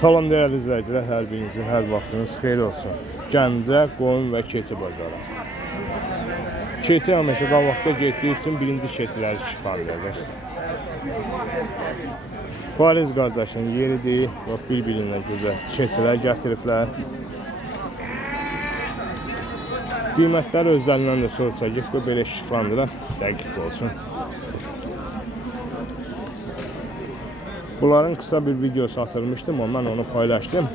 Salam değerli izləyicilər, hər birinizin hər vaxtınız xeyir olsun. Gəncə, qoyun və keçi bazarı. Keçi həmişə qabaqda getdiyi üçün birinci keçiləri çıxardır. Fariz qardaşın yeridir, bir-birindən gözəl keçilər gətiriblər. Qiymətləri özlərindən də soruşacaq, bu belə işıqlandıraq, dəqiq olsun. Bunların kısa bir videosu atılmıştım, ondan onu paylaştım.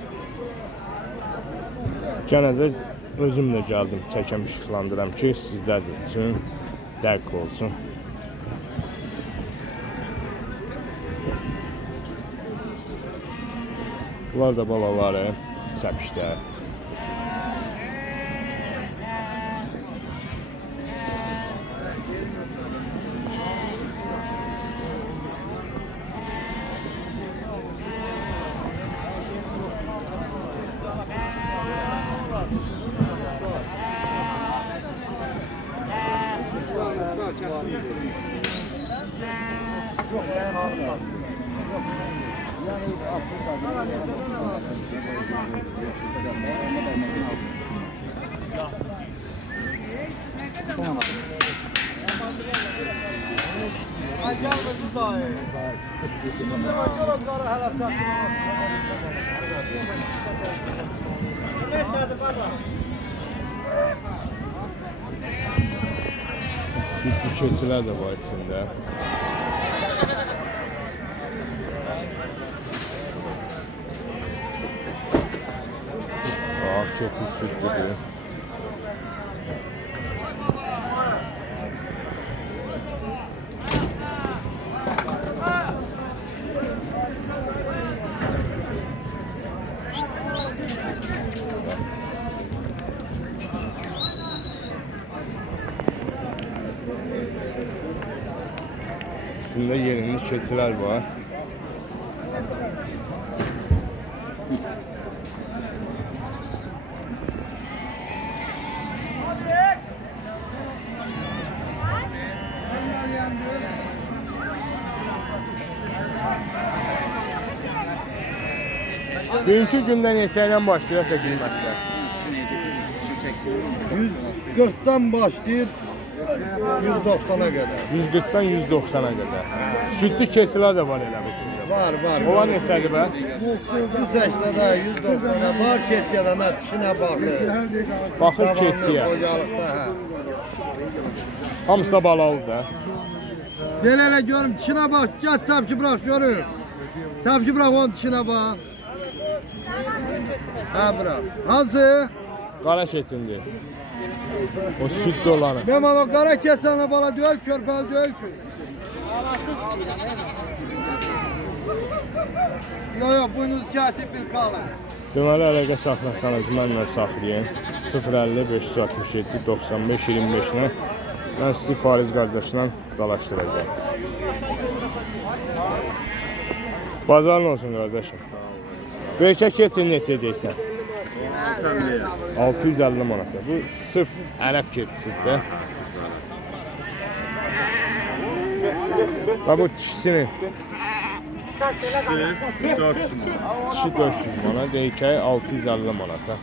Gene de özümle geldim, çəkəm işıqlandıram ki, sizlər üçün dəqiq olsun. Bunlar da balaları çəpişdə. Sütlü keçilər də var içində. Keçi sütlüdür. İçində yeni keçilər var. Bugünkü gündə neçəylə başlayır qiymətlər? 140'dan başlayır 190'a kadar. 140'dan 190'a kadar. Sütlü keçilər də var elə içində. Var. Onlar neçədir bə? 180'da 190'a var keçiyədən dişinə baxır. Baxır keçiyə. Qocalıqda hə. Hamısı da balalı da. Belə görüm dişinə bax, gəl çapçı bırax görüm. Çapçı bırax onun dişinə bax. Ha bırax. Hansı? Qara keçindir. O sütlü olanı. Məman o qara keçənə bala deyil, körpəli deyil ki. Yo, buynuz kəsib bir qalın. Deməli, əlaqə saxlasanız, mənlə saxlayın. 050 567 95 25-nə mən sizi Fariz qardaşla dalaşdıracağım. Bazarın olsun qardaşım. Bu erkək keçin neçə deyirsən? 650 manata. Bu sırf ərəb keçisidir. Və bu dişisinin. Dişi 400 manat, erkəyi 650 manata.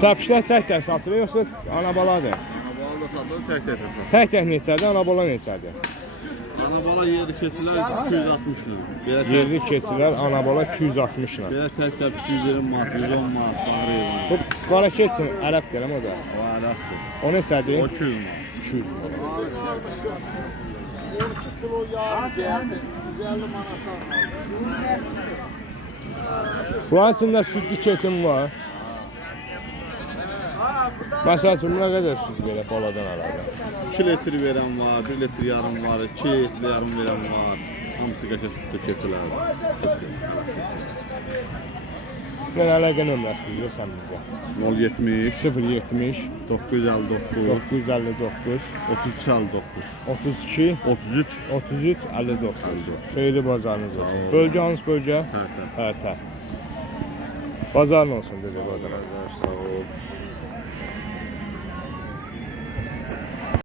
Səpişlər tək-tək satılır, yoxsa ana-baladır? Ana-bala da satılır, tək-tək satılır. Tək-tək neçədir, ana-bala neçədir? Ana-bala yerli keçilər 260 lira. Yerli keçilər, ana-bala 260 lira. Belə tək-tək 220 manat, 110 manat, bağır eyvanı. Bu qara keçin ərəb deyirəm o da. O ərəbdir. O neçədir? O 200 manat. 200 manat. 12 kilo yağ, 150 manat. Bunun içində sütlü keçim var. Məsəl üçün, buna qədər süt verək baladan alada? 2 litr verən var, 1 litr yarım var, 2 litr yarım verən var. Hamısı qəşəng sütlü keçilər. Mən əlaqə nömrəsiniz sən bizə. 070 070 959 959 3359 32 33 33 59. Xeyirli bazarınız olsun. Bölgə hansı bölgə? Tərtər. Tərtər. Bazarın olsun dedik oradan. Sağ ol.